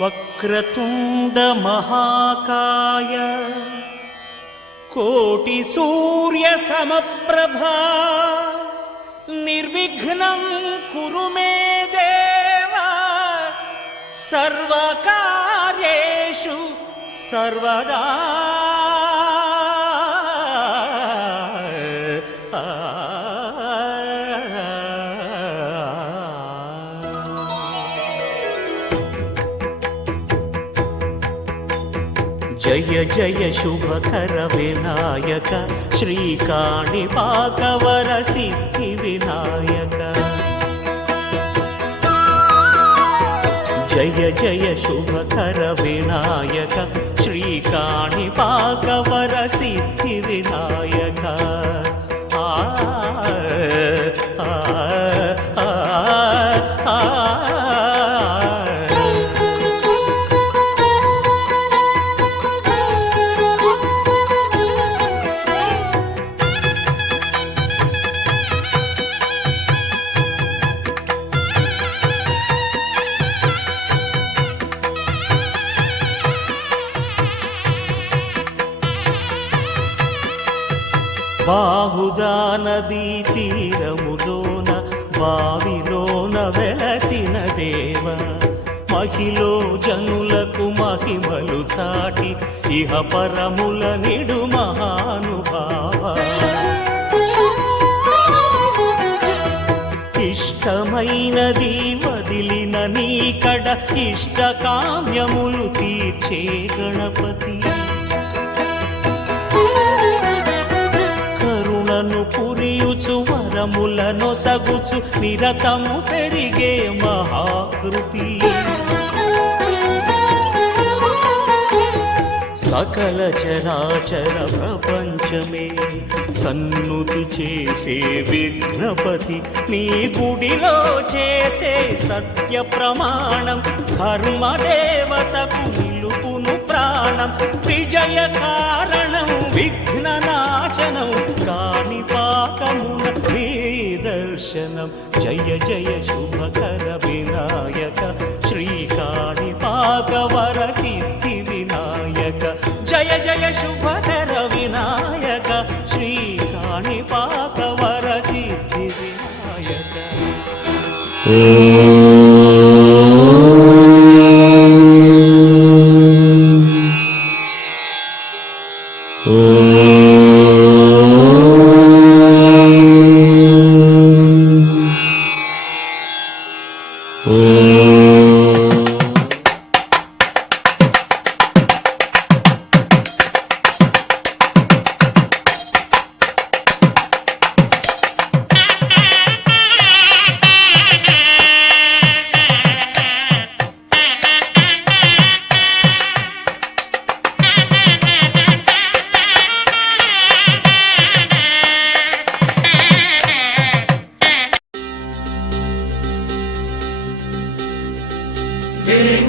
వక్రతుండ మహాకాయ కోటి సూర్య సమప్రభా నిర్విఘ్నం కురు మే దేవ సర్వకార్యేషు సర్వదా. జయ జయ శుభకర వినాయక శ్రీకాణిపాకవర సిద్ధి వినాయక. జయ జయ శుభకర వినాయక శ్రీకాణిపాకవర సిద్ధి వినాయక. బాహుదా నదీ తీరములోన బావిలోన వెలసిన దేవ మహిలో జనులకు మహిమలు చాటి ఇహ పరముల నిడు మహానుభావ. ఇష్టమైనది వదిలిన నీకడ ఇష్ట కామ్యములు తీర్చే గణపతి. పురియుచు వరములను సగుచు నిరతము పెరిగే మహాకృతి. సకల చరాచర ప్రపంచమే సన్నుతి చేసే విఘ్నపతి నీ గుడిలో చేసే సత్య ప్రమాణం ధర్మదేవతకు నిలుపును ప్రాణం. విజయ కారణం విఘ్న నాశనం కాణిపాకమున నీ దర్శనం. జయ జయ శుభకర వినాయక శ్రీకాణిపాకవర సిద్ధి వినాయక. జయ జయ శుభకర వినాయక శ్రీకాణిపాకవర సిద్ధి వినాయక.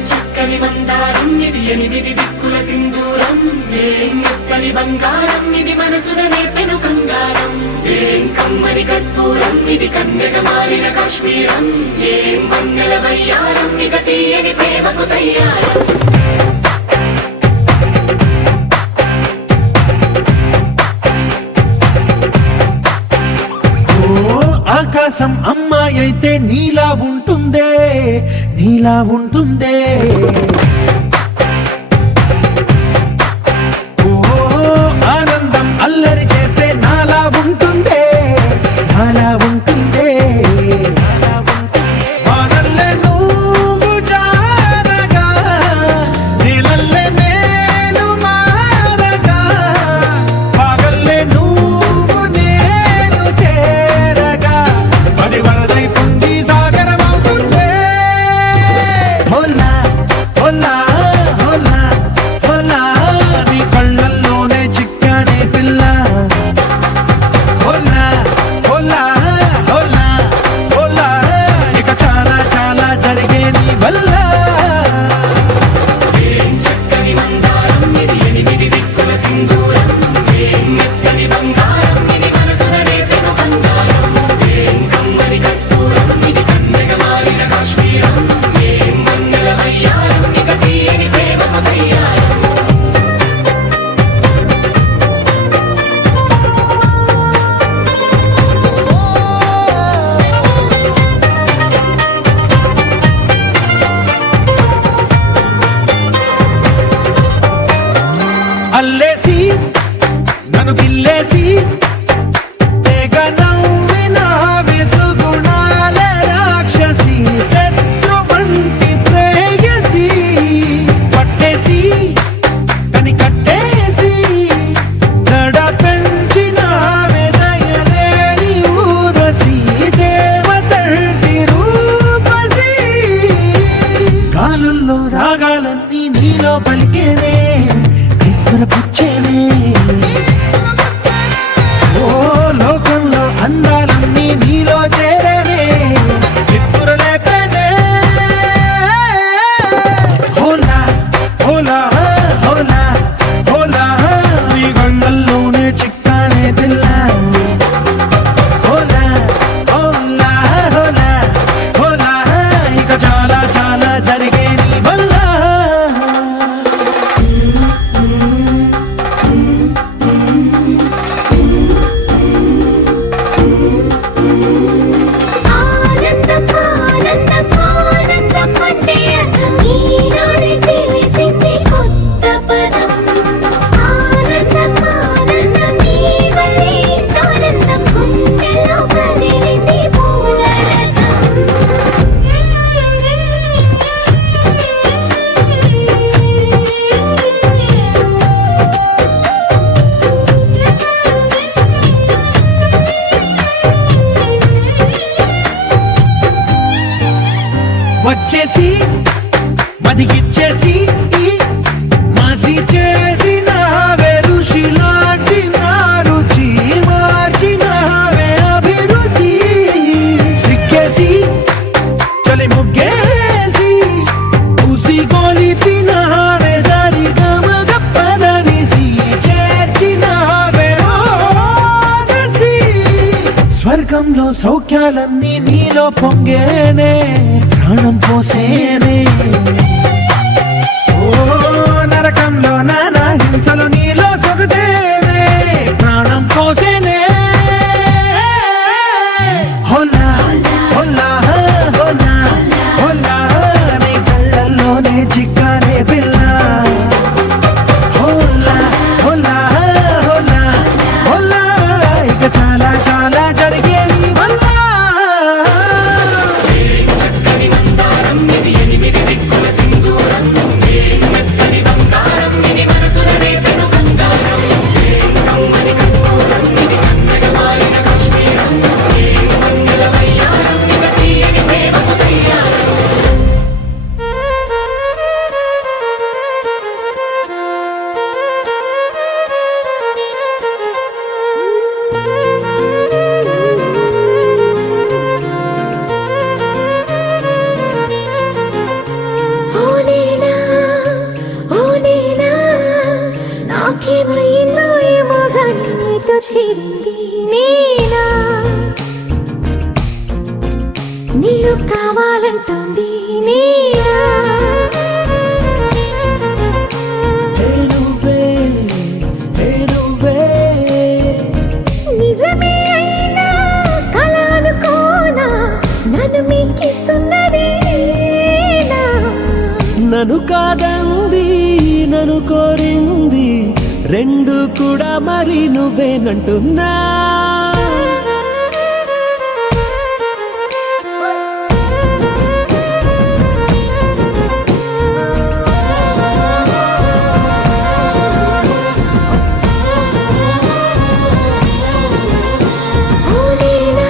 చక్కని మందారం ఇది ఎనిమిది దిక్కుల సింధూరం. ఏం మెత్తని బంగారం ఇది మనసున నేర్పెను కంగారం. ఏం కమ్మని కర్పూరం ఇది కన్యక మారిన కాశ్మీరం. ఏం వన్నెల వయ్యారం ఇక తీయని ప్రేమకు తయ్యారం. ఆకాశం అమ్మాయి అయితే నీలా ఉంటుందే, నీలా ఉంటుందే. ఓ ఆనందం అల్లరి చేస్తే నాలా ఉంటుందే, నాలా ఉంటుందే. వానల్లే నువ్వు జారగా నీలల్లే నేను మారగా పాగల్లే నువ్వు నేను చేరగా పడి వరదై పొంగి సాగరమవుతుందే. హోలా హోలా నీలో పలికేనే దిక్కున పుచ్చేనే ఓ లోకంలో అందాలన్నీ నీలో చేరేనే చిత్తుర లేపేనే హోలా హోలా హోలా హోలా ఈ గంగల్లోనే చిక్కానే పిల్ల హోలా హోలా హోలా హోలా ఇక చాలా చాలా జరిగే నీ వల్ల ఆనందం ఆనందం ఆనందం అంటే అర్థం ఈనాడే తెలిసింది కొత్త పదం ఆనందం ఆనందం నీ వల్లే ఆనందం గుండెలో కదిలింది వచ్చేసి మదిగిచ్చేసి మాసి చేసిన ఋషిలాంటి నా రుచి మార్చిన అభిరుచి సిగ్గేసి చలి ముగ్గేసి ఉసి గోలిపిన సరి గమగప్పదనిసి చేర్చిన స్వర్గంలో సౌఖ్యాలన్నీ నీలో పొంగేనే ప్రాణం పోసేనే ఓ నరకంలో నానా హింసలు నీలో సొగసేనే ప్రాణం పోసేనే హోలా హోలా హోలా హోలా నీ కళ్ళల్లోనే చిక్కానే పిల్ల హోలా హోలా హోలా హోలా ఇక చాలా చాలా జరిగే నీ వల్ల నాకేమైందో ఏమో గాని నీతో చేరింది నేనా నీరు కావాలంటుంది నేనా నిజమే అయినా కల అనుకోనా నన్ను మీకిస్తున్నది నేనా నన్ను కాదంది నన్ను కోరింది రెండు కూడా మరి నువ్వేనంటున్నా ఓ నేనా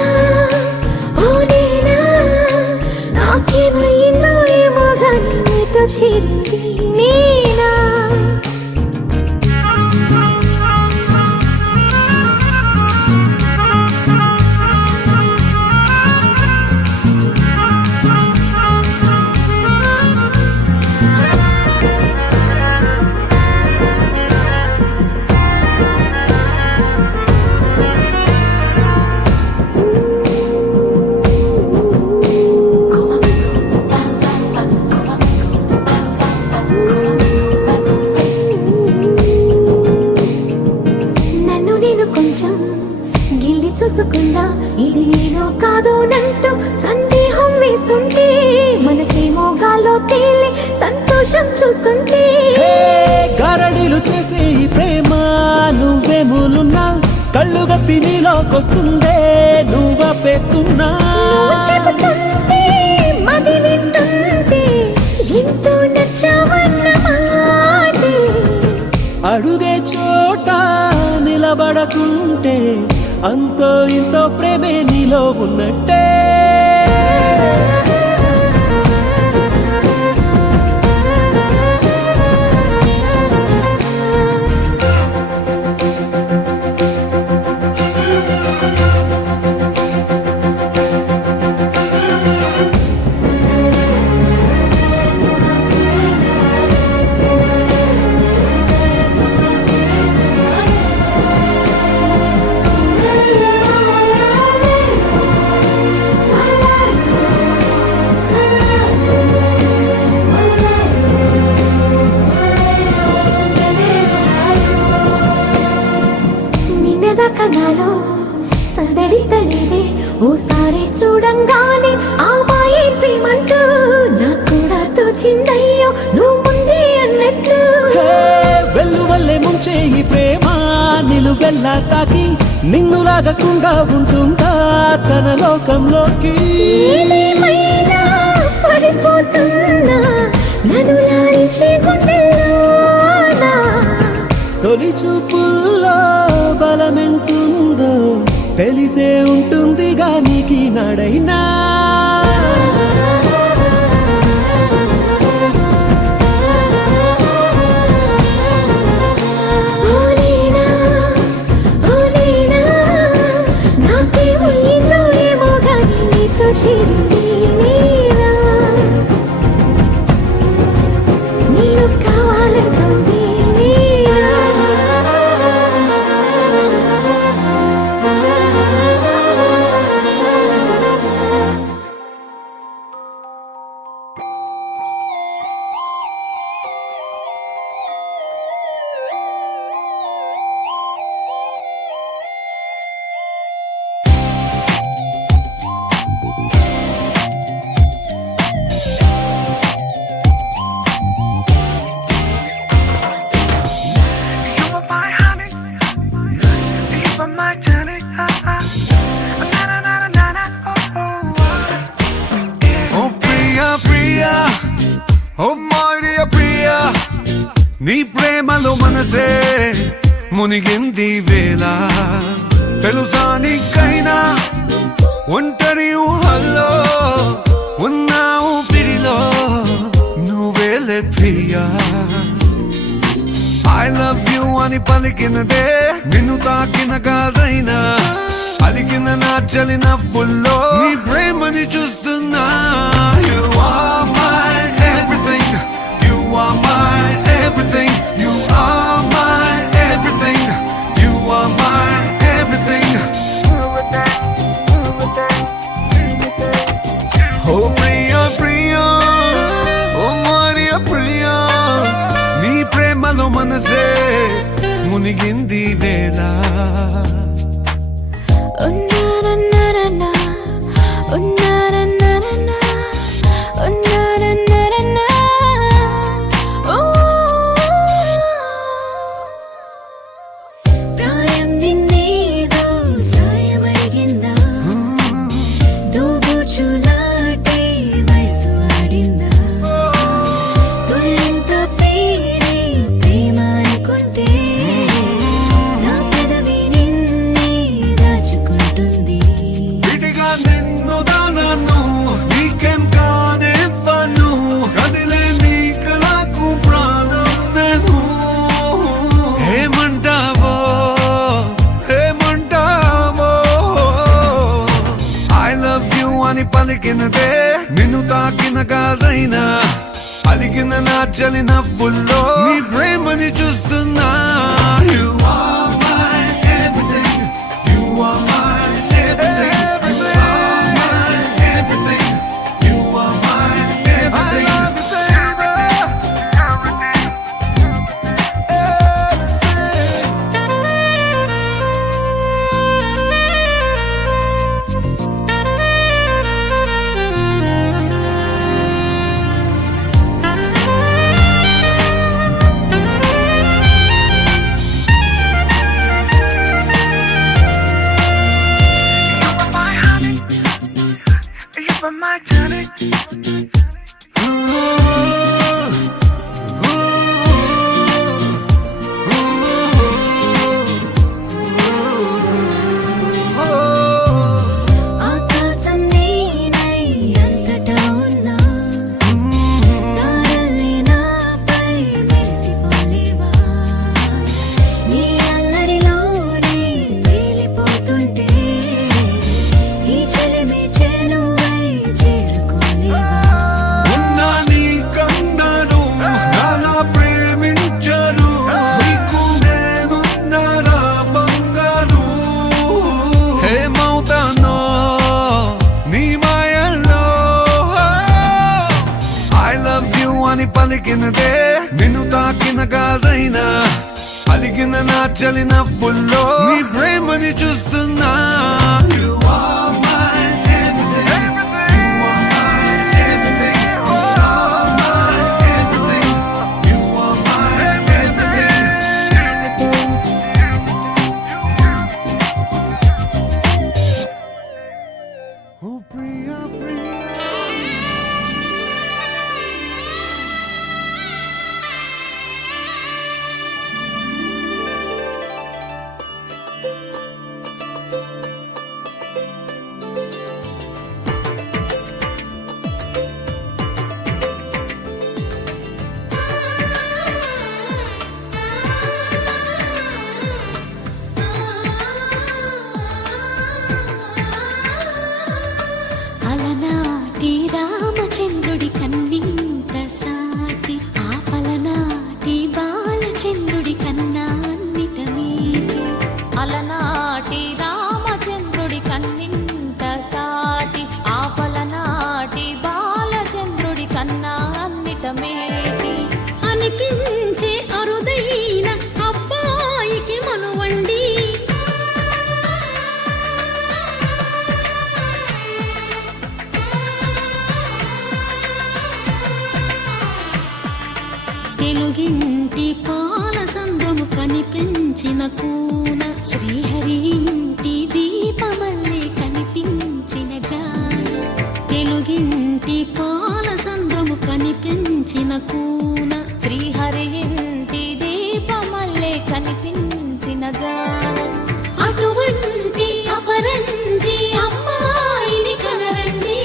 నాకేమైందో ఏమో గాని నీతో చేరింది నేనా నన్ను నేను కొంచెం గిల్లి చూసుకుందా ఇది నేను కాదోనంటూ సందేహం వేస్తుంటే మనసేమో గాల్లో తేలి సంతోషం చూస్తుంటే గారడీలు చేసే ఈ ప్రేమ నువ్వేమూలున్నా కళ్ళు గప్పి నీలోకొస్తుందే నువ్వపేస్తున్నా నువ్వు చెబుతుంటే మది వింటుంటే ఎంతో నచ్చావన్న మాటే అడుగే చోట నిలబడకుంటే అంతో ఇంతో ప్రేమే నీలో ఉన్నట్టే నిన్నులాగకుండా ఉంటుందా తన లోకంలోకి? ఏదేమైనా పడిపోతున్నా నన్ను లాలించే గుండెల్లోనా. తొలి చూపుల్లో బలమెంతుందో తెలిసే ఉంటుందిగా నీకి నడైనా. ఓ నేనా, ఓ నేనా, నాకేమయ్యిందో ఏమో గాని నీతో చేరింది నేనా. నేను కావాలంటుంది నేనా. You are my honey, you are my Johnny. Na na na na na, oh oh. Oh Priya Priya, oh my dear Priya, నీ ప్రేమలో మనసే మునిగింది వేళ. తెలుసా నీకైనా ఒంటరి ఊహల్లో ఉన్నావు పిడిలో నువ్వేలే ప్రియా. I love you అని పలికినదే నిన్ను తాకిన గాజైనా అలికిన నా చలి నవ్వుల్లో నీ ప్రేమని చూస్తున్నా. You are my everything, you are my everything, you are my everything, you are my everything. Oh Priya Priya, oh Maria Priya, నీ ప్రేమలో మనసే మునిగింది వేళ. ఉన్నారన్నారన్నా, ఉన్నారన్నారన్నా, ఉన్నారన్నారన్నా. ఓ ప్రాయం నిన్నేదో సాయం అడిగిందా? దోబూచులాటే వయసు ఆడిందా? తుళ్ళింత పేరే ప్రేమ అనుకుంటే నా పెదవి నిన్నే దాచుకుంటుంది. విడిగా నిన్ను దానను నీకేం కానివ్వను, కదిలే నీ కళకు ప్రాణం నేను. ఏమంటావో ఏమంటావో I love you అని పలికినదే నిన్ను తాకిన గాజైనా అలిగిన నా చలి నవ్వుల్లో నీ ప్రేమని చూస్తున్నా. You are my everything, you are my everything, you are my everything, you are my everything. I love you, You are my honey, you are my Johnny. ఆకాశం నేనై అంతటా ఉన్నా, తారల్ని నాపై మెరిసిపోలేవా? నీ అల్లరిలోనే తేలిపోతుంటే ఈ చెలిమి చెలువై చేరుకోలేవా? ఉన్నా నీ కందను నాలా ప్రేమించరు, నీకు నేనున్నారా బంగారు. ఏమవుతానో నీ మాయల్లో. I love you అని పలికినదే నిన్ను తాకిన గాజైనా అలిగిన నా చలి నవ్వుల్లో నీ ప్రేమని చూస్తున్నా. You are my everything, you are my everything, you are my everything, you are my everything. కన్నా అన్నిట మేటి అనిపించే అరుదైన అబ్బాయికి మనువండి తెలుగింటి పాల సంద్రము కనిపించిన కూన శ్రీహరి ఇంటి దీపమల్లే కనిపించిన జాన తెలుగింటి పాల సంద్రము కనిపించిన కూన శ్రీహరి ఇంటి దీపమల్లే కనిపించిన జాన అటువంటి అపరంజి అమ్మాయిని కనరండి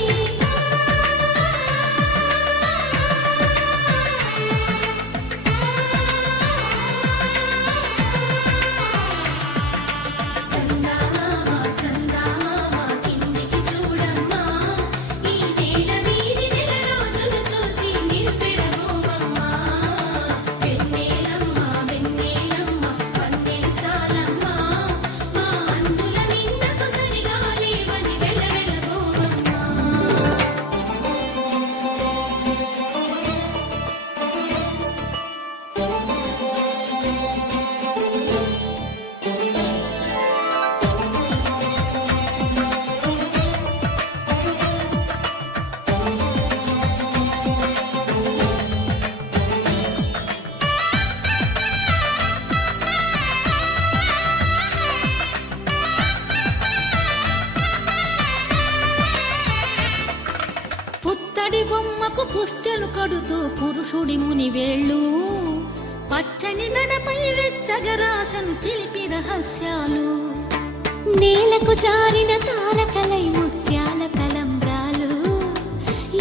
పుత్తడి బొమ్మకు పుస్తెలు కడుతూ పురుషుడి ముని వేళ్ళు పచ్చని నడపై వెచ్చగరాసను చిలిపి రహస్యాలు నేలకు జారిన తారకలై ముత్యాల తలంబ్రాలు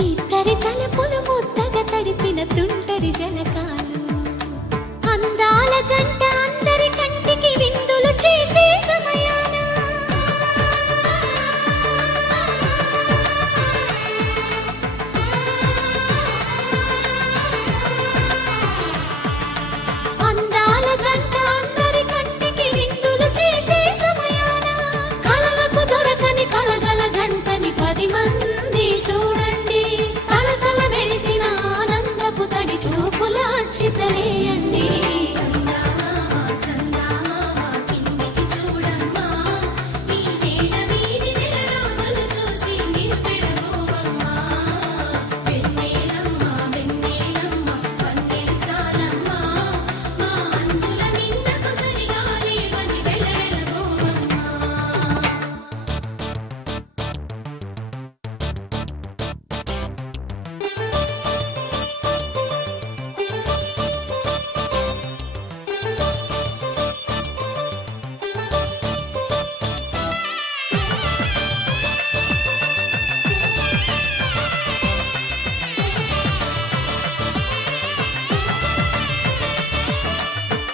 ఇద్దరి తలపులు ముద్దగా తడిపిన తుంటరి జలకాలు అందాల జంట అందరి కంటికి విందులు చేసే సమయాన అందాల జంట అందరి కంటికి విందులు చేసే సమయాన కలలకు దొరకని కలగల జంటని 10 మంది చూడండి తలతల మెరిసిన ఆనందపు తడి చూపుల అక్షితలేయండి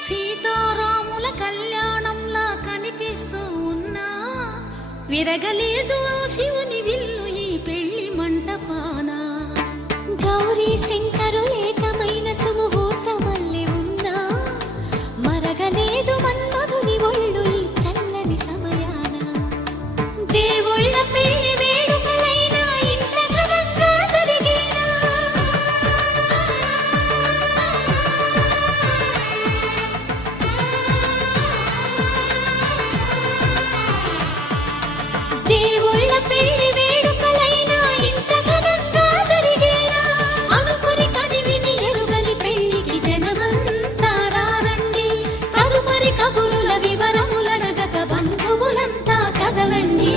సీతారాముల కళ్యాణంలా కనిపిస్తూ ఉన్నా విరగలేదు శివుని విల్లు ఈ పెళ్లి మంటపాన గౌరీ శంకరులేకమైన సుముహూర్తమల్లె ఉన్నా మరగలేదు మన్మధుని ఒళ్ళు ఈ చల్లని సమయాన దేవుళ్ళ పెళ్లి వేడుకలైనా ఇంత ఘనంగా జరిగేనా దేవుళ్ళ పెళ్లి వేడుకలైనా ఇంత ఘనంగా జరిగేలా అనుకుని కదివిని ఎరుగని పెళ్లికి జనమంతా రారండి తదుపరి కబురుల వివరములడగక బంధువులంతా కదలండి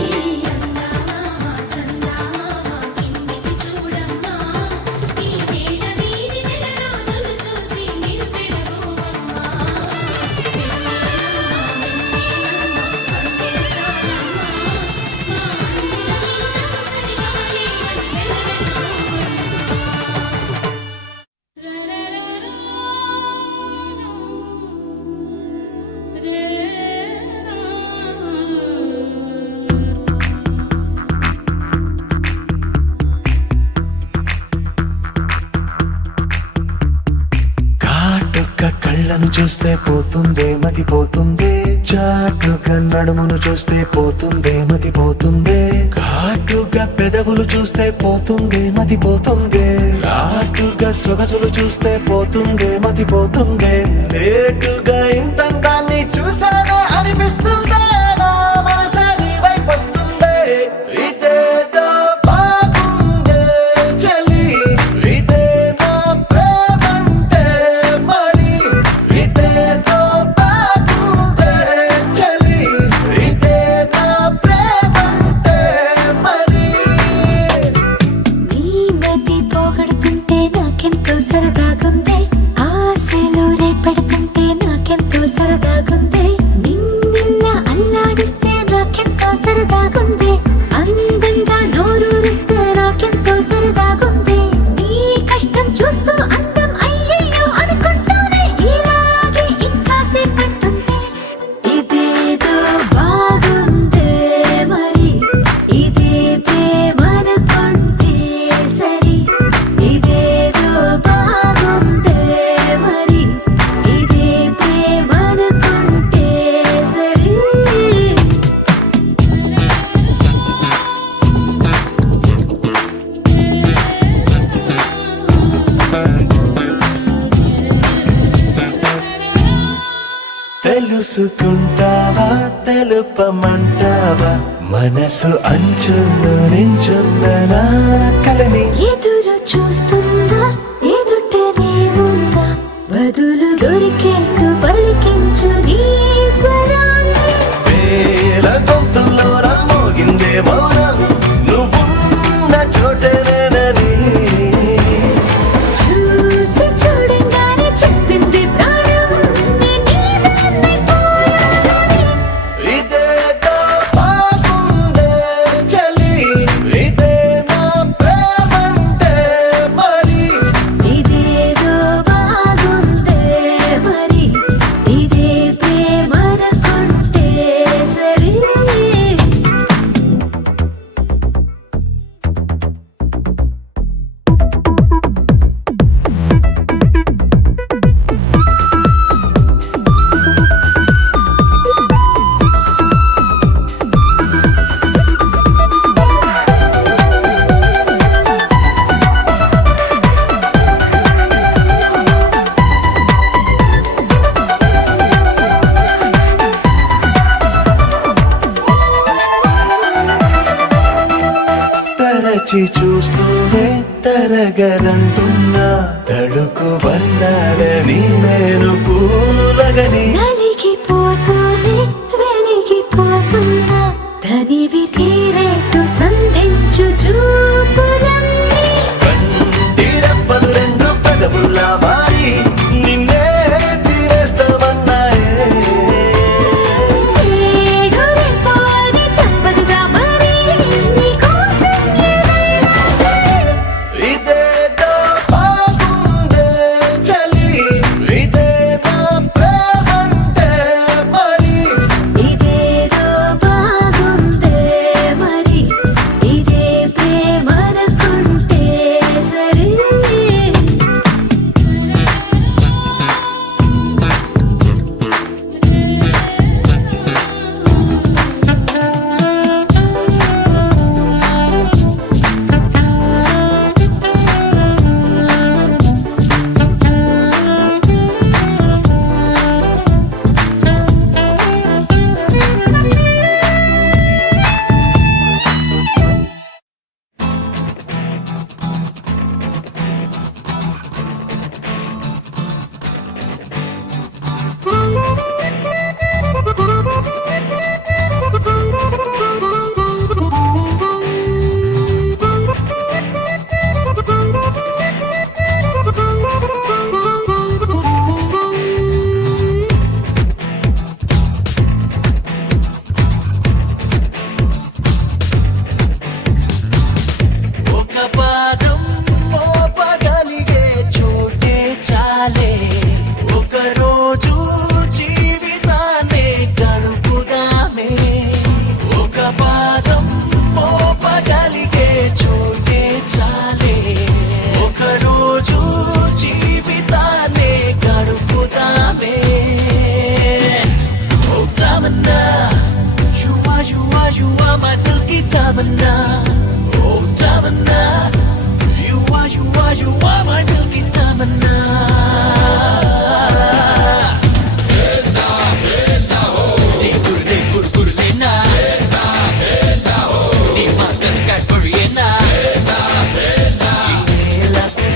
కళ్ళను చూస్తే పోతుందే మతి పోతుందే చాటుగా నడుమును చూస్తే పోతుందే మతి పోతుందే ఘాటుగా పెదవులు చూస్తే పోతుందే మతి పోతుందే సొగసులు చూస్తే పోతుందే మతిపోతుందే లేటుగా ఇంతంతాన్ని చూసానే అనిపిస్తుందే నా మనసే నీ వైపు వస్తుందే ఇదేదో బాగుందే చలి ఇదే నా ప్రేమంటే మరి ఇదేదో బాగుందే చలి ఇదే నా ప్రేమంటే మరి నీ మతి పోగొడుతుంటే నాకెంతో సరదాగుంది ఆశలు రేపెడుతుంటే నాకెంతో సరదాగుంది నిన్నెల్లా అల్లాడిస్తే నాకెంతో సరదాగుంది అందంగా నోరూరిస్తే నాకెంతో సరదాగుంది నీ కష్టం చూస్తూ అందం అయ్యయ్యో అనుకుంటూనే ఇలాగే ఇంకాసేపట్టుంది ఇదేదో బాగుందే మరి ఇదే ప్రేమనుకుంటే సరి ఇదేదో బాగుందే మరి ఇదే ప్రేమనుకుంటే సరి తెలుసుకుంటావా తెలుపమంటావా మనసు అంచుల్లో నించున్న నా కలని ఎదురు చూస్తుందా ఎదుటనే ఉందా బదులు దొరికేట్టు పలికించు నీ స్వరాన్ని వేల గొంతుల్లో మోగిందే మౌనం నువ్వున్న చోటనేనని చూసి చూడంగానే చెప్పింది ప్రాణం నీదాన్నైపోయానని ఇదేదో బాగుందే చలి ఇదే నా ప్రేమంటే మరి ఇదేదో బాగుందే మరి ఇదే ప్రేమనుకుంటే సరి తరచి చూస్తూనే తరగదంటున్నా తడుకు వర్ణాలని నేను పూలగని నలిగిపోతూనే వెలిగిపోతున్నా తనివి తీరేట్టు సంధించు చూపులన్నీ కంటిరెప్పలు రెండు పెదవుల్లా మారి నిన్నే తీరేస్తామన్నాయే ఏడు రేపోని తప్పదుగా మరి నీకోసం ఏదైనా సరే ఇదేదో బాగుందే చలి ఇదే నా ప్రేమంటే మరి ఇదేదో బాగుందే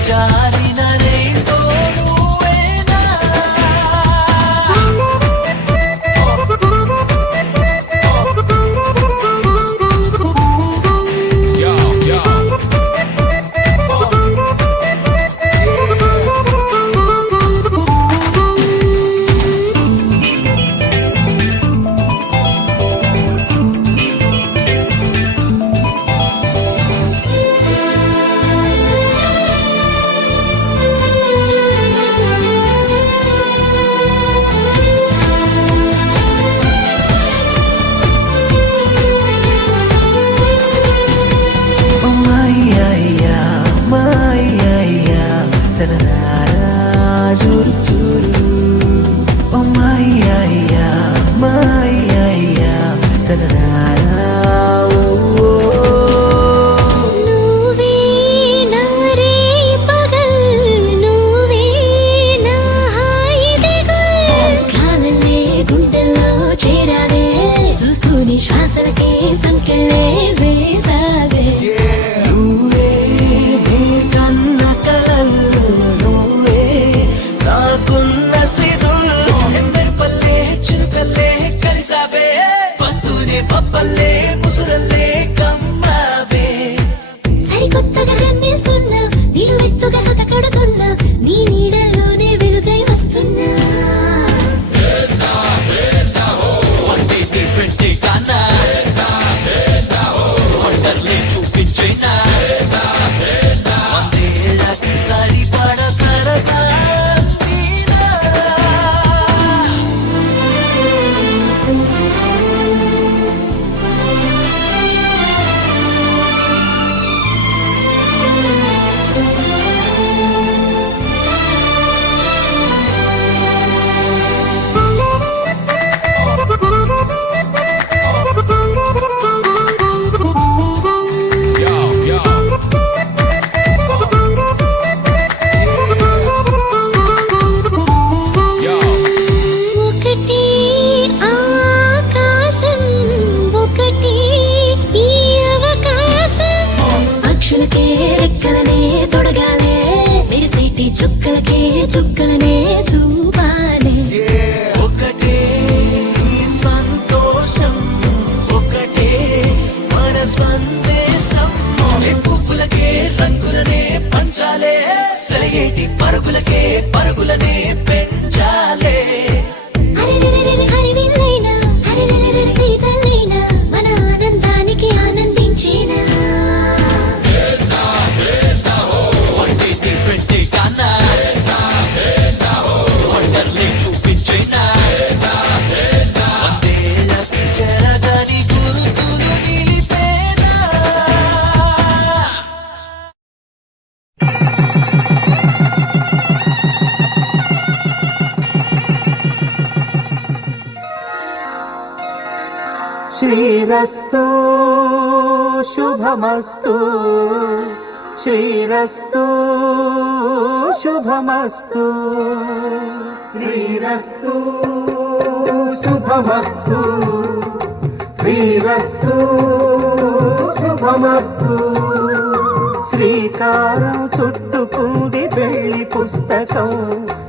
జారిన రేపో నువ్వేనా శ్వాసలకే సంకెళ్ళే వేసావే నువ్వే కన్న కలలు నువ్వే నాకున్న సిరులు ఎంబెర్పల్లే చిరుకల్లే కలిసావే వస్తూనే పప్పల్లే ముసురల్లే కమ్మావే సరికొత్తగా జన్మిస్తున్నా నిలువెత్తుగా జత కడుతున్నా నీ నీడలోనే వెలుగై వస్తున్నా చుక్కలకే చుక్కలనే చూపాలే ఒకటే సంతోషం ఒకటే మన సందేశం పువ్వులకే రంగులనే పంచాలే సెలయేటి పరుగులకే పరుగులనే పెంచాలే హరివిల్లైనా హరితల్లైనా మన ఆనందానికి ఆనందించేనా శ్రీరస్తు శుభమస్తు శ్రీరస్తు శుభమస్తు శ్రీరస్తు శుభమస్తు శ్రీరస్తు శుభమస్తు శ్రీకారం చుట్టుకుంది వెళ్ళి పుస్తకం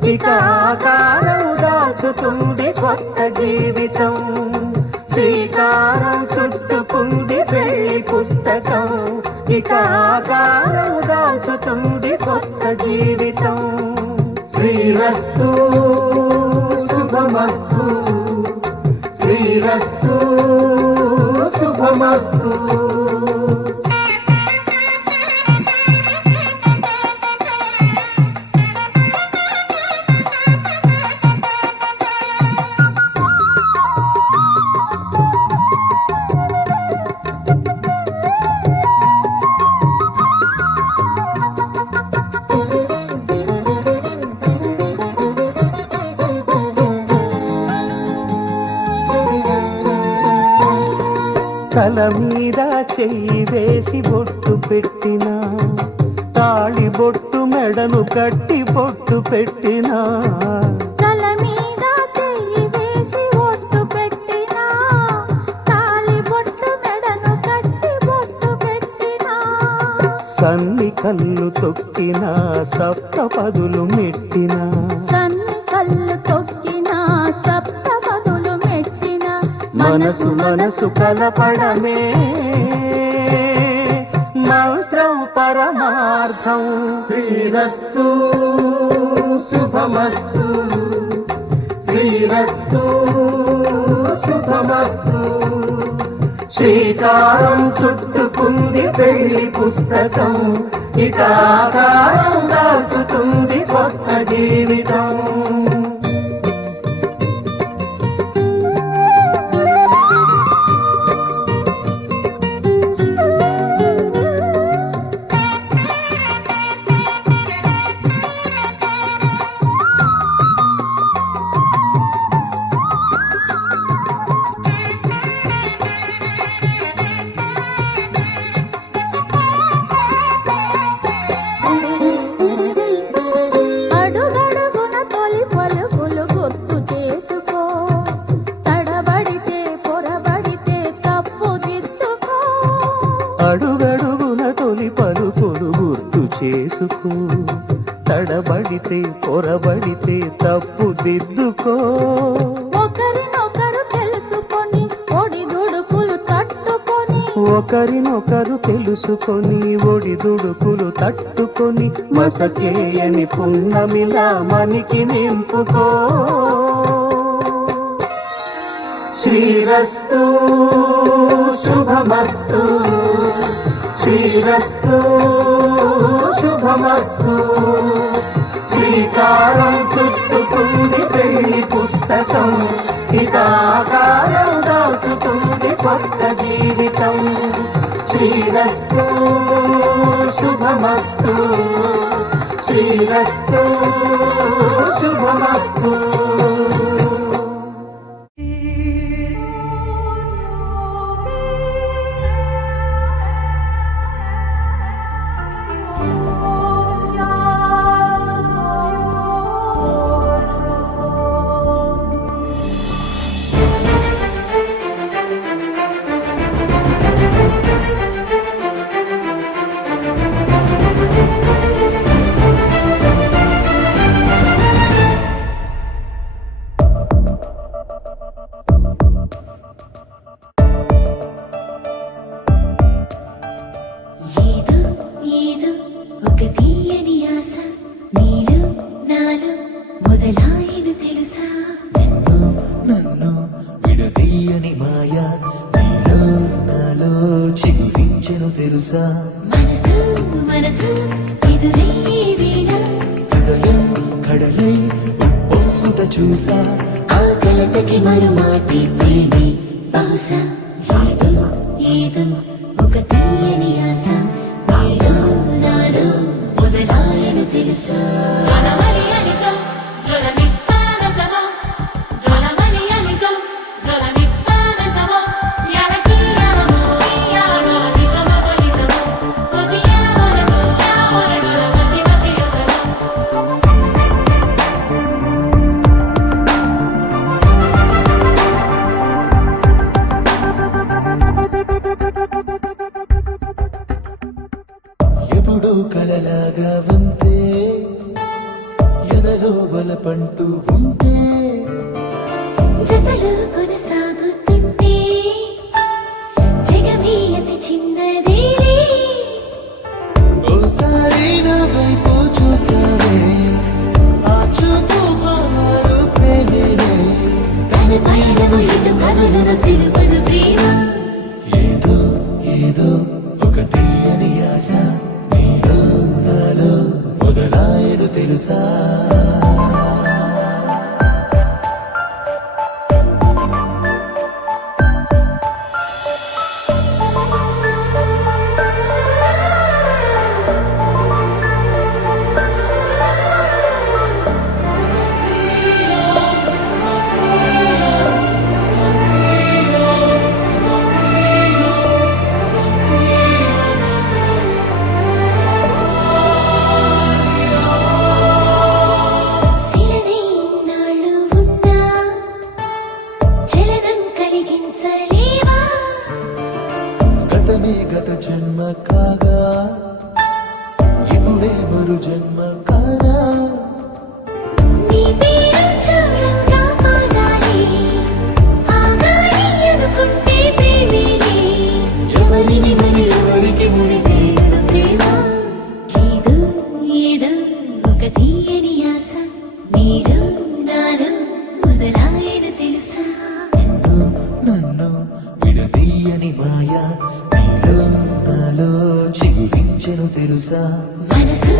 ఇక ఆకారం దాచుతుంది కొత్త జీవితం శ్రీకారం చుట్టుకుంది వెళ్ళి పుస్తకం ఇక ఆకారం దాచుతుంది కొత్త జీవితం శ్రీరస్తు శుభమస్తు శ్రీరస్తు శుభమస్తు తల మీద చెయ్యి వేసి బొట్టు పెట్టినా తాళి బొట్టు మెడను కట్టి బొట్టు పెట్టినా తల మీద చెయ్యి వేసి బొట్టు పెట్టినా తాళి బొట్టు మెడను కట్టి బొట్టు పెట్టినా సన్ని కళ్ళు తొక్కిన సప్తపదులు మెట్టిన సన్ని కళ్ళు తొక్కిన సప్తపదులు మెట్టిన మనసు మనసు కలపడమే మంత్రం పరమార్థం. శ్రీరస్తు శుభమస్తు, శ్రీరస్తు శుభమస్తు. శ్రీకారం చుట్టుకుంది పెళ్లి పుస్తకం, ఇక ఆకారం దాల్చుతుంది కొత్త జీవితం. అడుగడుగున తొలి పలుకులు గుర్తు చేసుకో, తడబడితే పొరబడితే తప్పు దిద్దుకో. అడుగడుగున తొలి పలుకులు గుర్తు చేసుకో, తడబడితే పొరబడితే తప్పు దిద్దుకో. ఒకరినొకరు తెలుసుకొని ఒడిదుడుకులు తట్టుకొని, ఒకరినొకరు తెలుసుకొని ఒడిదుడుకులు తట్టుకొని మసకేయని పున్నమిలా మనికి నింపుకో. శ్రీరస్తు శుభమస్తు, శ్రీరస్తు శుభమస్తు. శ్రీకారం చుట్టుకుంది పెళ్లి పుస్తకం, ఇక ఆకారం దాల్చుతుంది కొత్త జీవితం. శ్రీరస్తు శుభమస్తు, శ్రీరస్తు శుభమస్తు. ఏదో ఏదో ఒక తీయని ఆశ నీలో నాలో మొదలాయను తెలుసా. నన్ను విడదీయని మాయా నీలో నాలో చిగురించెను తెలుసా. మనసు మనసు ఎదురయ్యే వేళ హృదయం కడలై ఉప్పొంగుట చూసా. ఆ కలతకి మరుమాటి ప్రేమి బహుశా. ఏదో ఏదో ఒక తీయని ఆశ నీలో నాలో మొదలాయను తెలుసా. ఎప్పుడూ కలలాగా ఉంటే ఎదలో వలపంటూ ఉంటే జతలో కొనసాగుతుంటే జగమే అతి చిన్నదేలే. ఓసారి నా వైపు చూసావే, ఆ చూపు మారు ప్రేమేనే. తన పయనము ఇటు కదులును తెలుపదు ప్రేమ. ఏదో ఏదో ఒక తీయని ఆశ నీలో నాలో మొదలాయను తెలుసా. జన్మ కాదా నీ పేరు చూడంగా పాడాలి ఆగాలి అనుకుంటే ప్రేమిలే ఎవరిని మరి ఎవరికి ముడిపేన ప్రేమ ఏదో ఏదో ఒక తీయని ఆశ నీలో నాలో మొదలాయన తెలుసా నిన్ను నన్ను విడదీయని మాయ నీలో నాలో చిగురించెను తెలుసా మనసు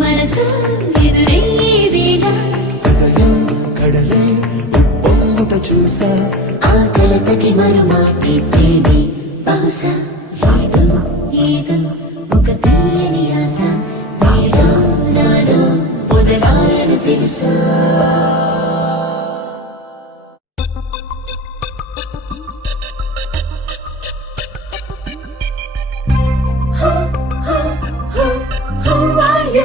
మనసు ఎదురయ్యే వేళ హృదయం కడలై ఉప్పొంగుట చూసా ఆ కలతకి మరుమాటి ప్రేమి బహుశా ఏదో ఏదో ఒక తీయని ఆశ నీలో నాలో మొదలాయన తెలుసా Who are you?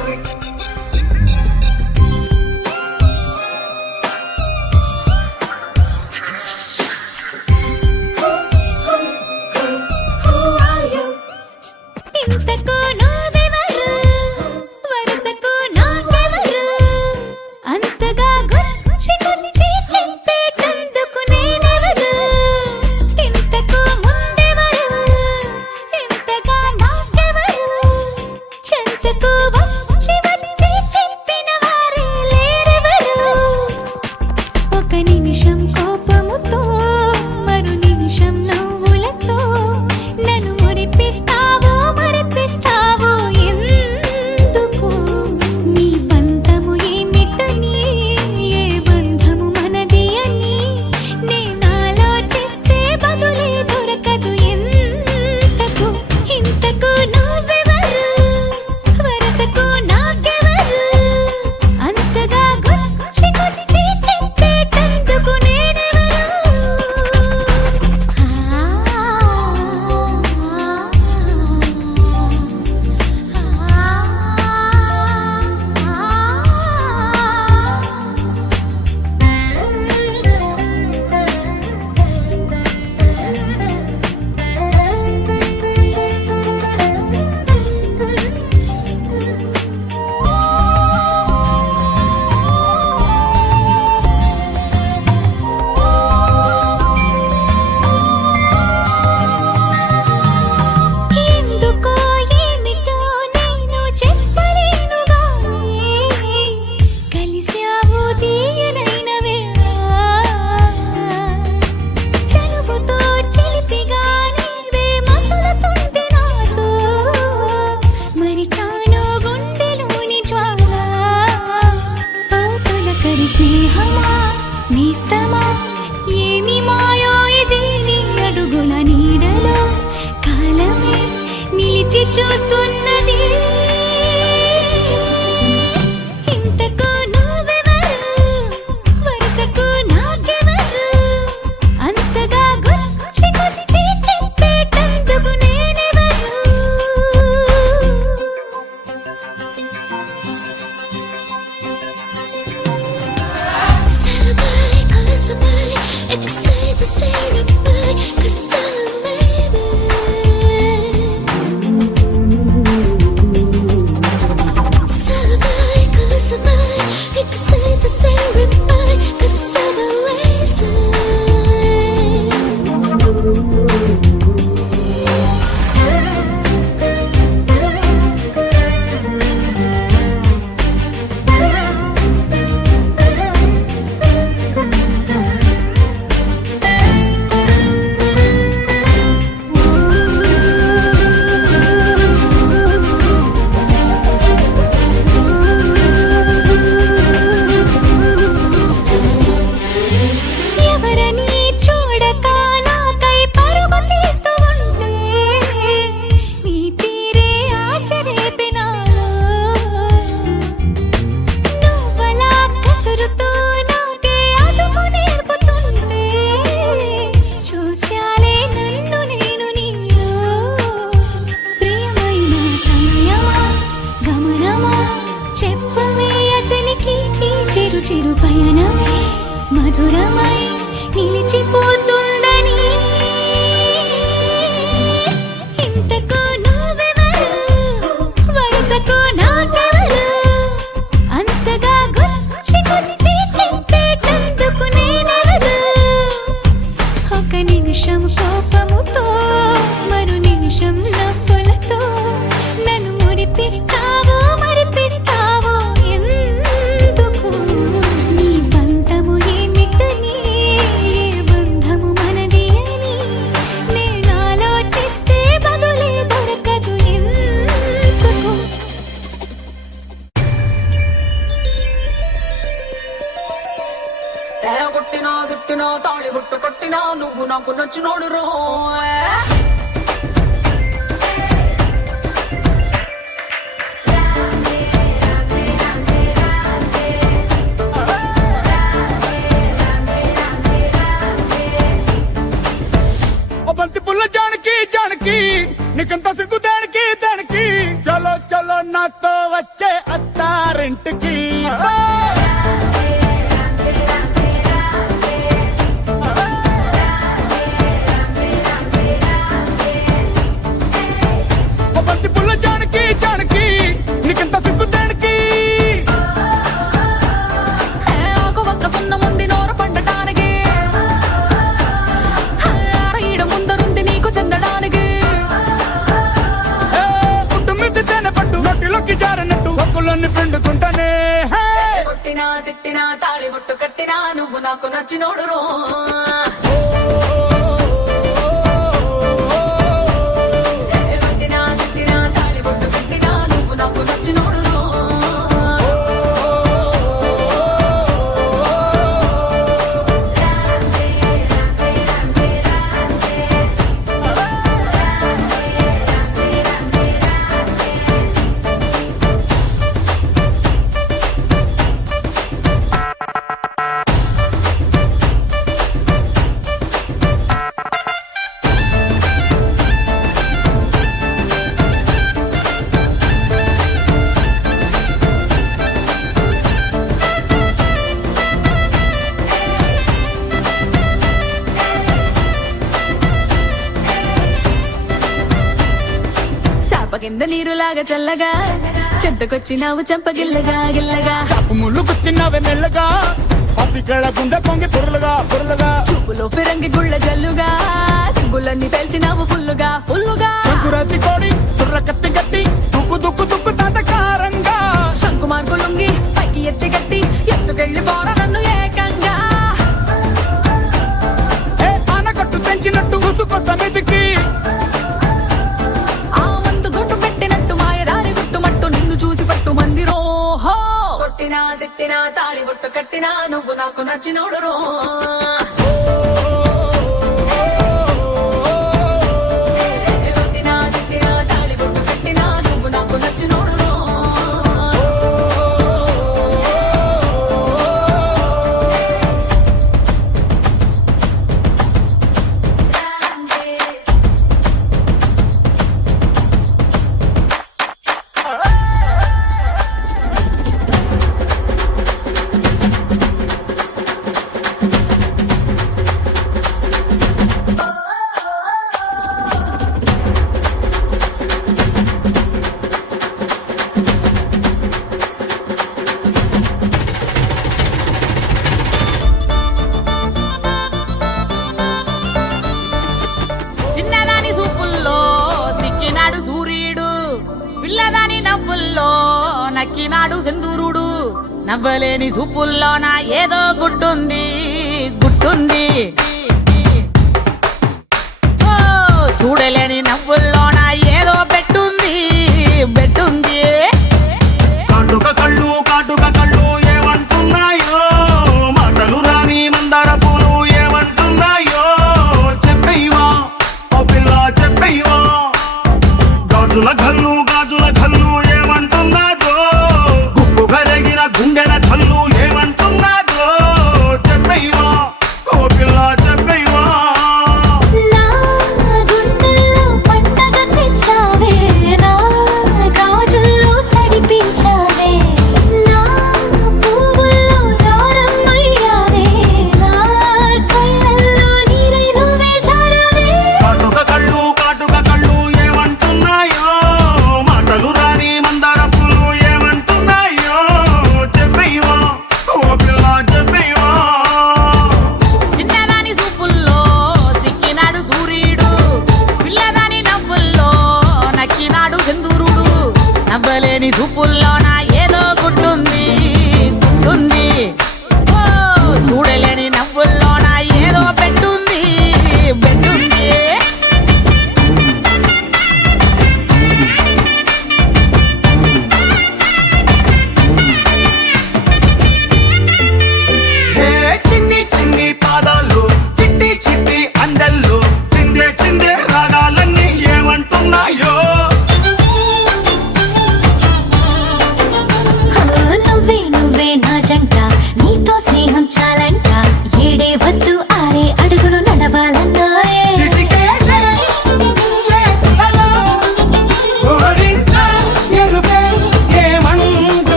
ఇంతకు నువ్వెవరు వరసకు నాకెవరు అంతగా గుచ్చి గుచ్చి చెప్పేటందుకు నేనెవరు ఇంతకు ముందెవరు ఇంతగా నాకెవరు చెంచకు వచ్చి వచ్చి చెప్పిన వారే లేరెవరు ఒక నిమిషం కోపముతో మరు నిమిషం నవ్వులతో నన్ను మురిపిస్తావో మరిపిస్తావో ఎందుకు నీ బంధము ఏమిటని ఏ బంధము మనది అని నేను ఆలోచిస్తే బదులే దొరకదు ఎంతకు ఇంతకు నువ్వెవరు వరసకు నాకెవరు అంతగా గుచ్చి గుచ్చి చెప్పేటందుకు నేనెవరు ఎందుకో ఏమిటో నేను చెప్పలేను గానీ కలిసావు తీయనైన వేళ చనువుతో చిలిపిగా నీవే మసులుతుంటే నాతో మరిచాను గుండెలోని జ్వాల పాతల కరిసేహమా నేస్తమా ఏమి మాయో ఇది నీ అడుగుల నీడలో కాలమే నిలిచి చూస్తున్నది ఇంతకు నువ్వెవరు వరసకు నాకెవరు అంతగా గుచ్చి గుచ్చి చెప్పేటందుకు నేనెవరు Celebrate, cause somebody excite the same goodbye, cause I'm maybe Celebrate, cause somebody excite the same goodbye, cause I'm always ఎవరని చూడక నాకై పరుగు తీస్తూ ఉంటే నీ తీరే ఆశ రేపినాలో నువ్వలా కసురుతూ నాకే అదుపు నేర్పుతుంటే చూశాలే నన్ను నేను నీలో ప్రియమైన సమయమా గమనమా చెప్పవే అతనికి ఈ చిరు చిరు పయనమే మధురమై నిలిచిపోతుందని ఇంతకు నువ్వెవరు వరసకు నాకెవరు తిట్టినా తిట్టినా తాళి బుట్ట కట్టినా నువ్వు నాకు నచ్చినోడు రో ఓ బంతి పుల్ల జానకి జానకి నీకంత సిగ్గు దానికి దానికి చలో చలో నాతో వచ్చే అత్తారింటికి ఓ బంతి పుల్ల జానకి జానకి నీకంత సిగ్గు దానికి ఒక ఒక్క సున్న ముందు నోరు పండటానికి ఈడ ముందరుంది నీకు చెందడానికి పుట్టు మిద్ది తేనె పట్టు నొట్టిలోకి జారినట్టు సొక్కులన్నీ పిండుకుంటానే కొట్టినా తిట్టినా తాళి బుట్టు కట్టినా నువ్వు నాకు నచ్చినోడు రో కొట్టినా తిట్టినా తాళి బుట్టు కట్టినా నువ్వు నాకు నచ్చినోడు రో చాప కింద నీరులాగా చల్లగా చెద్దకొచ్చినావు చెంపగిల్లగా గిల్లగా చాపు ముళ్ళు గుచ్చినవే మెల్లగా పత్తికేళ గుండె పొంగి పొరులుగా పొరులుగా చూపులో ఫిరంగి గుళ్ళ జల్లుగా సిగ్గులన్నీ తెలిసినావు ఫుల్లుగా ఫుల్లుగా సంకురాతి కోడి సుర్ర కత్తి గట్టి దుక్కు దుక్కు దుక్కు తాతకారంగా శంకు మార్కు లుంగి పైకి ఎత్తి గట్టి ఎత్తుకెళ్ళి పోరా నన్ను ఏకంగా ఏ ఆనకట్టు తెంచినట్టు ఉసుకొస్తా మీదికి ఆ మందు గుండు పెట్టినట్టు మాయదారి గుట్టుమట్టు నిన్ను చూసి పట్టు మంది రోహో కొట్టినా తిట్టినా తాళి బొట్టు కట్టినా నువ్వు నాకు నచ్చినోడు రో కొట్టినా తిట్టినా తాళి బొట్టు కట్టినా నువ్వు నాకు నచ్చినోడు రో చిన్నదాని సూపుల్లో సిక్కినాడు సూర్యుడు పిల్లదాని నవ్వుల్లో నక్కినాడు సింధూరుడు నవ్వలేని సూపుల్లోన ఏదో గుడ్డుంది గుడ్డుంది ఓ చూడలేని నవ్వుల్లోన ఏదో బెట్టుంది బెట్టుంది కాటుక కళ్ళు ఏమంటున్నాయో మాటలు రాని మందార పూలు ఏమంటున్నాయో చెప్పయ్యవా ఓ పిల్ల చెప్పయ్యవా గాజుల కళ్ళు ఏమంటున్నాదో గుప్పు గరగిన గుండెల కళ్ళు ఏమంటున్నాదో చెప్పయ్యవా ఓ పిల్ల చెప్పయ్యవా నా గుండెల్లో పంటగా తెచ్చావే నా గాజుల్లో సడిపించావే నా పువ్వుల్లో దారమయ్యావే నా కళ్ళల్లో నీరై నువ్వే జారావే కాటుక కళ్ళు ఏమంటున్నాయో మాటలు రాని మందార పూలు ఏమంటున్నాయో చెప్పయ్యవా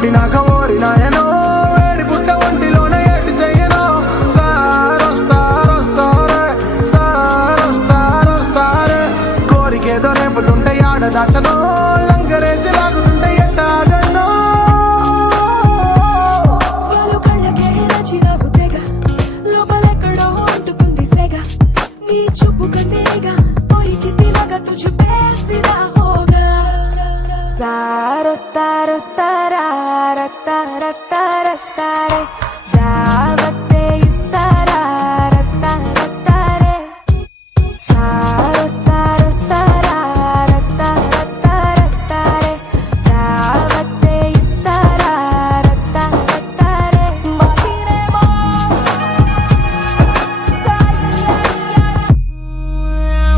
పుట్టినాక ఓరి నాయనో వేడి పుట్ట ఒంటిలోనే ఏటి చెయ్యను సారొస్తారే కోరికేదో రేపుతుంటే ఆడ దాచను లంకరేసి లాగుతుంటే ఎట్టాగను వాళ్ళు కళ్ళకే నచ్చినవు తెగ లోపలెక్కడో అంటుకుంది సెగ నీ చూపు కందేగా పోయికి తినగా తుజు పేసిదా హోగా సారొస్తారా రత్తారే దావతే ఇస్తారా రత్తారే సారొస్తారా రత్తారే దావతే ఇస్తారా రత్తారే మాటిరేమో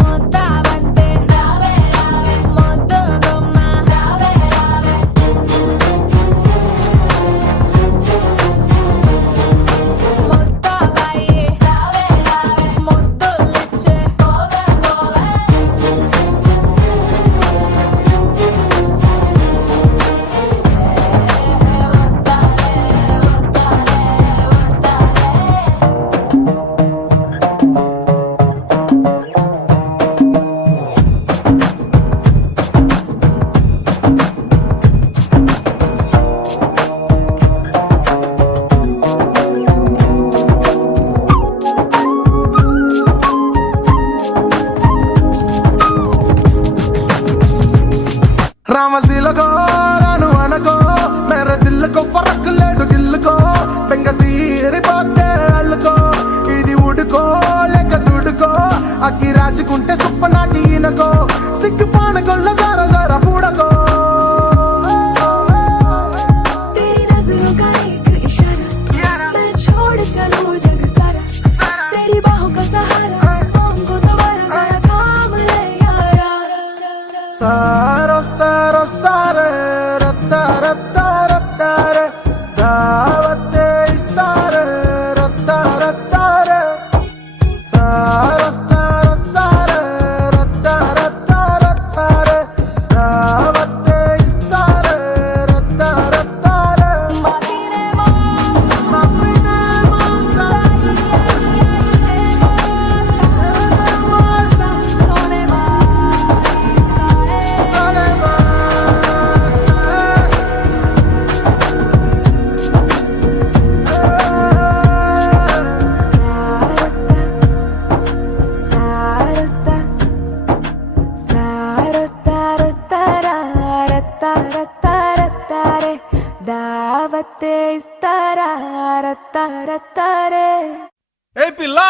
మొత్తావంతే రావే మొద్దు గుమ్మ రావే ముస్తాబాయి రావే ముద్దులిచ్చే పోవే వస్తారే రామశీలకో రాను అనకో మేర దిల్లుకో ఫరక్ లేదు గిల్లుకో బెంగ తీరిపోతే అల్లుకో ఇది ఉడుకో లేక దుడుకో అగ్గి రాచుకుంటే సుప్ప నాటి ఈనకో సిగ్గు పానకొల్ల జర పూడకో तेरी नजरों का एक इशारा मैं छोड़ चलूं जग सारा तेरी बाहों का सहारा हमको दोबारा जरा थाम ले यारा సారొస్తారే రత్తారే దావతే ఇస్తారే రత్తారే సారొస్తారే రత్తారే దావతే ఇస్తారే రత్తారే మాటిరేమో సోనే రత్తారే దావతే ఇస్తారా రత్తారే ఏ పిల్ల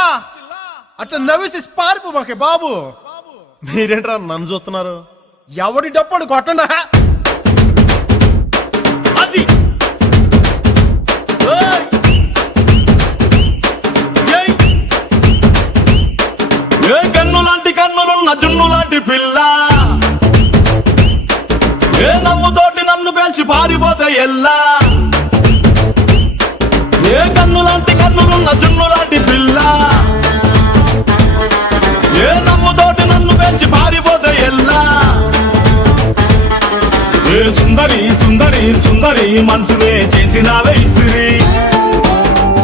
అట్లా నవ్వేసి పారిపోమాకే బాబు. మీరేంట్రా నన్ను చూస్తున్నారు? ఎవడి డప్పుడు కొట్టండా అది. ఏయ్! ఏయ్! ఏ కన్ను లాంటి కన్నులున్న జున్ను లాంటి పిల్ల ఏ నవ్వుతోటి నన్ను పేల్చి పారిపోతే ఎల్లా ఏ కన్ను లాంటి కన్నులున్న జున్ను లాంటి పిల్ల ఏ నవ్వుతోటి నన్ను పేల్చి పారిపోతే ఎల్లా ఏ సుందరి సుందరి సుందరి మనసునే చేసినావే ఇస్త్రీ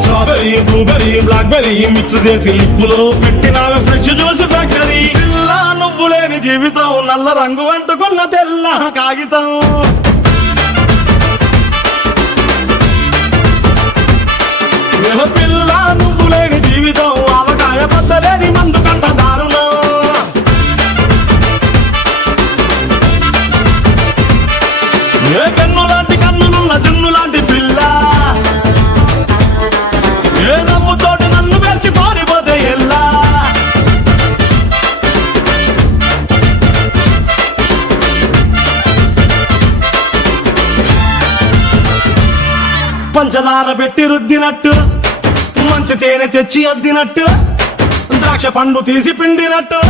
స్ట్రాబెరీ బ్లూబెరీ బ్లాక్బెరీ మిక్స్ చేసి లిప్పులో పెట్టినావే ఫ్రెష్ జ్యూస్ ఫ్యాక్టరీ. పిల్ల నువ్వు లేని జీవితం నల్ల రంగు అంటుకున్న తెల్ల కాగితం. ఏ పిల్ల నువ్వు లేని జీవితం ఆవకాయ బద్దలేని మందు కంట దారుణం. ఏ కన్ను లాంటి కన్నులున్న జున్ను లాంటి పిల్ల ఏ నమ్ముతోటి నన్ను పెంచి పారిపోతే ఎల్లా పంచదార పెట్టి రుద్దినట్టు మంచి తేనె తెచ్చి అద్దినట్టు ద్రాక్ష పండు తీసి పిండినట్టు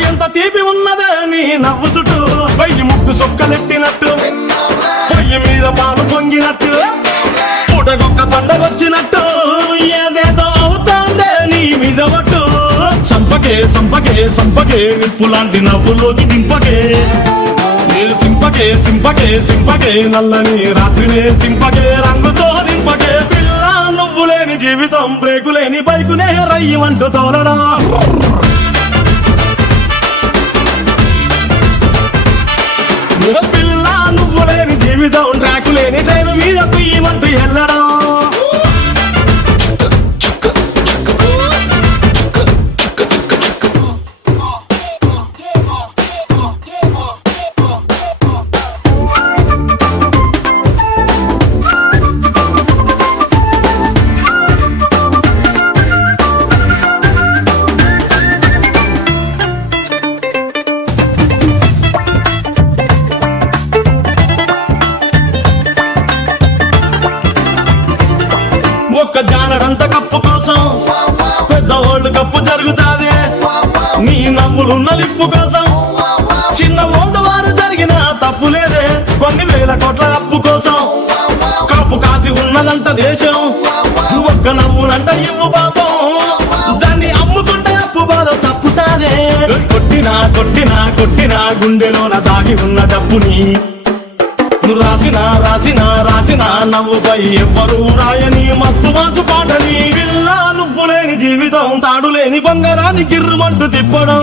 ఎంత తీపి ఉన్నదే నీ నవ్వు చుట్టూ వెయ్యి ముగ్గు సొక్కలెట్టినట్టు పొయ్యి మీద పాలు పొంగినట్టు పూటకొక్క పండగొచ్చినట్టు ఏదేదో అవుతాందే నీ మీద పట్టు. సంపకే సంపకే సంపకే నిప్పు లాంటి నవ్వులోకి దింపకే నేను సింపకే సింపకే నల్లని రాత్రినే సింపకే రంగుతో నింపకే పిల్ల నువ్వు లేని జీవితం బ్రేకు లేని బైకునే రయ్యమంటూ తోలడా పిల్ల నువ్వు లేని జీవితం ట్రాకు లేని ట్రైన్ మీద కుయ్యమంటూ ఎల్లడా ఒక్క జానడంత కప్పు కోసం పెద్ద ఓల్డ్ కప్పు జరుగుతాదే నీ నవ్వులున్న లిప్పు కోసం చిన్న ఓల్డ్ వారు జరిగిన తప్పు లేదే కొన్ని వేల కోట్ల అప్పు కోసం కాపు కాసి ఉన్నదంట దేశం ఒక్క నవ్వులంట ఇవ్వు పాపం దాన్ని అమ్ముకుంటే అప్పు బాధ తప్పుతాదే కొట్టినా గుండెలోన దాగి ఉన్న డబ్బుని రాసిన నవ్వుపై ఎవ్వరూ రాయని మస్తు మాసు పాటని పిల్ల నువ్వు లేని జీవితం తాడు లేని బంగారాన్ని గిర్రుమంటూ తిప్పడం